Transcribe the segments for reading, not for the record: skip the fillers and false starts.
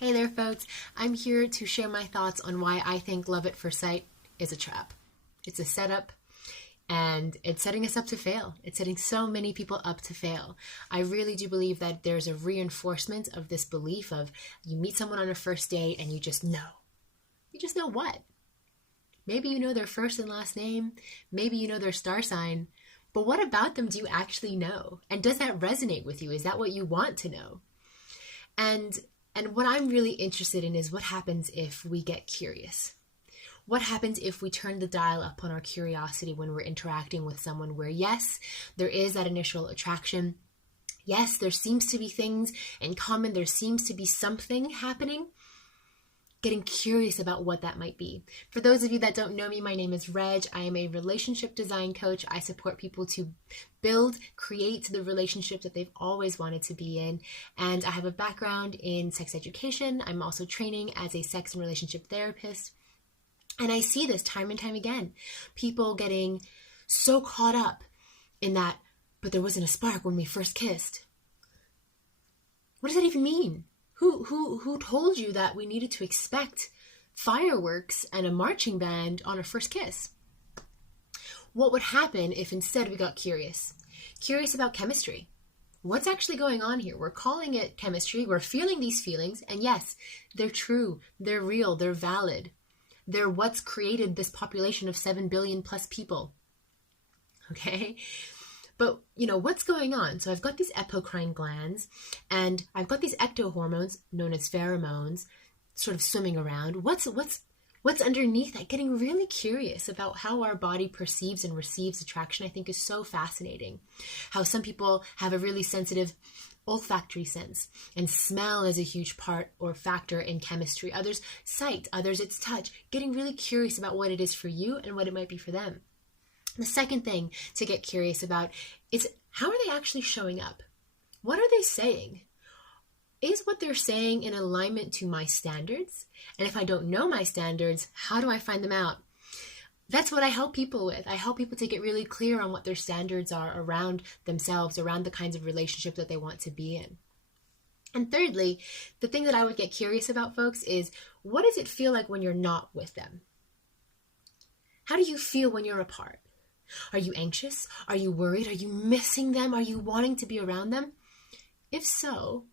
Hey there, folks. I'm here to share my thoughts on why I think love at first sight is a trap. It's a setup, and it's setting us up to fail. It's setting so many people up to fail. I really do believe that there's a reinforcement of this belief of you meet someone on a first date and you just know. You just know what? Maybe you know their first and last name. Maybe you know their star sign. But what about them do you actually know? And does that resonate with you? Is that what you want to know? And what I'm really interested in is what happens if we get curious. What happens if we turn the dial up on our curiosity when we're interacting with someone where, yes, there is that initial attraction. Yes, there seems to be things in common. There seems to be something happening. Getting curious about what that might be. For those of you that don't know me, my name is Reg. I am a relationship design coach. I support people to build, create the relationships that they've always wanted to be in. And I have a background in sex education. I'm also training as a sex and relationship therapist. And I see this time and time again. People getting so caught up in that, but there wasn't a spark when we first kissed. What does that even mean? Who told you that we needed to expect fireworks and a marching band on our first kiss? What would happen if instead we got curious? Curious about chemistry. What's actually going on here? We're calling it chemistry. We're feeling these feelings. And yes, they're true. They're real. They're valid. They're what's created this population of 7 billion plus people. Okay? But, what's going on? So I've got these apocrine glands, and I've got these ectohormones, known as pheromones, sort of swimming around. What's underneath that? Getting really curious about how our body perceives and receives attraction, I think, is so fascinating. How some people have a really sensitive olfactory sense, and smell is a huge part or factor in chemistry. Others, sight. Others, it's touch. Getting really curious about what it is for you and what it might be for them. The second thing to get curious about is how are they actually showing up? What are they saying? Is what they're saying in alignment to my standards? And if I don't know my standards, how do I find them out? That's what I help people with. I help people to get really clear on what their standards are around themselves, around the kinds of relationship that they want to be in. And thirdly, the thing that I would get curious about, folks, is what does it feel like when you're not with them? How do you feel when you're apart? Are you anxious? Are you worried? Are you missing them? Are you wanting to be around them? If so,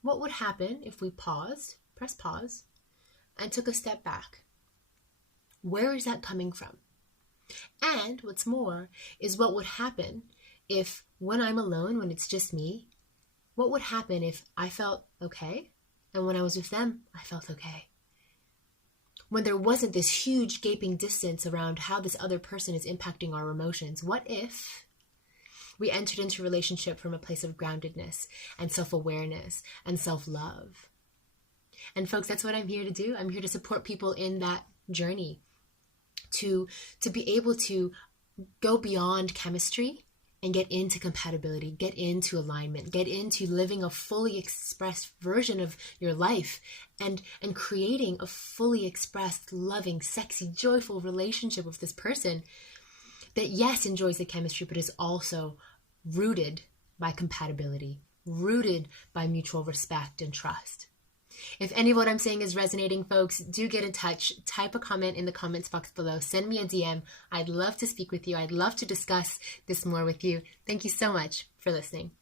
what would happen if we press pause, and took a step back? Where is that coming from? And what's more is what would happen if when I'm alone, when it's just me, what would happen if I felt okay, and when I was with them, I felt okay? When there wasn't this huge gaping distance around how this other person is impacting our emotions, what if we entered into a relationship from a place of groundedness and self-awareness and self-love? And folks, that's what I'm here to do. I'm here to support people in that journey, to be able to go beyond chemistry and get into compatibility, get into alignment, get into living a fully expressed version of your life and creating a fully expressed, loving, sexy, joyful relationship with this person that, yes, enjoys the chemistry, but is also rooted by compatibility, rooted by mutual respect and trust. If any of what I'm saying is resonating, folks, do get in touch. Type a comment in the comments box below. Send me a DM. I'd love to speak with you. I'd love to discuss this more with you. Thank you so much for listening.